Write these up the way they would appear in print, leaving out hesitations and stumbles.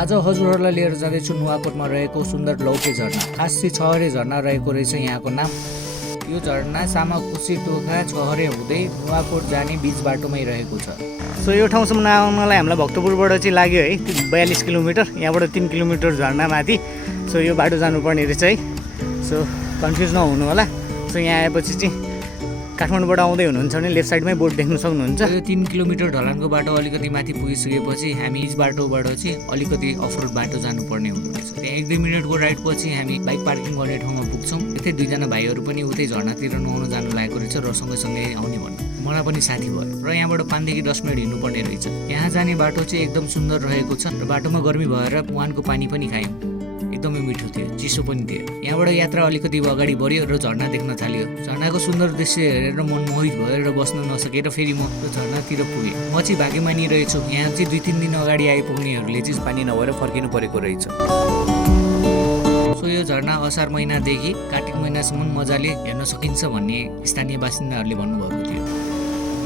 आज हजुरहरूलाई लिएर जाँदैछु नुवाकोटमा रहेको सुन्दर लौके झरना। खास चाहिँ छहरे झरना रहेको रहेछ यहाँको नाम। यो झरना सामाकुसी टोखा छहरे हुँदै नुवाकोट जाने बीच बाटोमै रहेको छ। सो यो ठाउँसम्म आउनलाई हामीलाई भक्तपुरबाट चाहिँ लाग्यो है 42 किलोमिटर, यहाँबाट 3 किलोमिटर झरना माथि। सो यो बाटो जानुपर्ने रहेछ है। सो कन्फ्युज नहुनु होला। सो यहाँ आएपछि चाहिँ काठमाडौँबाट आउँदै हुनुहुन्छ भने लेफ्ट साइडमै बोर्ड देख्न सक्नुहुन्छ। यो 3 किलोमिटर ढलानको बाटो अलिकति माथि पुगिसकेपछि हामी यस बाटोबाट चाहिँ अलिकति अफरोड बाटो जानुपर्ने हुँदछ। त्यहाँ 1-2 मिनटको राइडपछि हामी बाइक पार्किङ गर्ने ठाउँमा पुग्छौँ। त्यतै दुईजना भाइहरू पनि उतै झरनातिर नुहाउन जानु लागेको रहेछ र सँगै आउने भन्नु। मलाई पनि साथी भयो र यहाँबाट 5 देखि 10 मिनट हिँड्नुपर्ने रहेछ। यहाँ जाने बाटो चाहिँ एकदम सुन्दर रहेको छ र बाटोमा गर्मी भएर मुहानको पानी पनि खायौँ। एकदमै मिठो थियो, चिसो पनि थियो। यहाँबाट यात्रा अलिकति अगाडि बढ्यो र झरना देख्न थाल्यो। झरनाको सुन्दर दृश्य हेरेर मन मोहित भएर बस्न नसकेर फेरि म त्यो झरनातिर पुगेँ। म चाहिँ भाग्यमानी रहेछु। यहाँ चाहिँ 2-3 दिन अगाडि आइपुग्नेहरूले चाहिँ पानी नभएर फर्किनु परेको रहेछ। सो यो झरना असार महिनादेखि कार्तिक महिनासम्म मजाले हेर्न सकिन्छ भन्ने स्थानीय बासिन्दाहरूले भन्नुभएको थियो।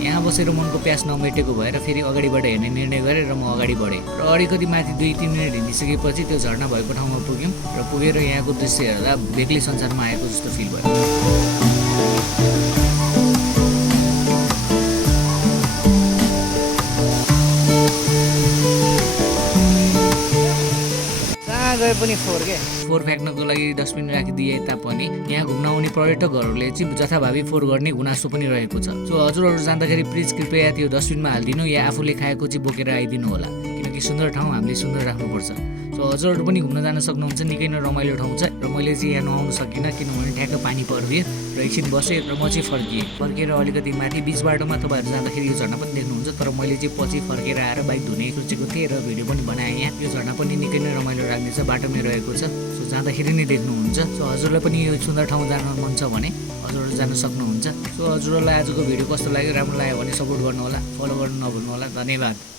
यहाँ बसेर मनको प्यास नमेटेको भएर फेरि अगाडिबाट हेर्ने निर्णय गरेँ र म अगाडि बढेँ र अलिकति माथि 2-3 मिनट हिँडिसकेपछि त्यो झरना भएको ठाउँमा पुग्यौँ र पुगेर यहाँको दृश्य हेर्दा बेग्लै संसारमा आएको जस्तो फिल भयो। गए पनि फोहोर फ्याँक्नको लागि डस्टबिन राखिदिए तापनि यहाँ घुम्न आउने पर्यटकहरूले चाहिँ जथाभावी फोहोर गर्ने गुनासो पनि रहेको छ। सो हजुरहरू जाँदाखेरि प्लिज कृपया त्यो डस्टबिनमा हालिदिनु या आफूले खाएको चाहिँ बोकेर आइदिनु होला, किनकि सुन्दर ठाउँ हामीले सुन्दर राख्नुपर्छ। सो हजुरहरू पनि घुम्न जान सक्नुहुन्छ। निकै नै रमाइलो ठाउँ छ र मैले चाहिँ यहाँ नुहाउन सकिनँ किनभने ठ्याक्क पानी परिदियो र एकछिन बसेँ र म चाहिँ फर्केर अलिकति माथि बिच बाटोमा तपाईँहरू जाँदाखेरि यो झरना पनि देख्नुहुन्छ। तर मैले चाहिँ पछि फर्केर आएर बाइक धुने सोचेको थिएँ र भिडियो पनि बनाएँ। यहाँ यो झरना पनि निकै नै रमाइलो लाग्नेछ, बाटोमै रहेको छ। सो जाँदाखेरि नै देख्नुहुन्छ। सो हजुरलाई पनि यो सुन्दर ठाउँ जान मन छ भने हजुरहरू जान सक्नुहुन्छ। सो हजुरहरूलाई आजको भिडियो कस्तो लाग्यो, राम्रो लाग्यो भने सपोर्ट गर्नु होला, फलो गर्नु नभुल्नु होला। धन्यवाद।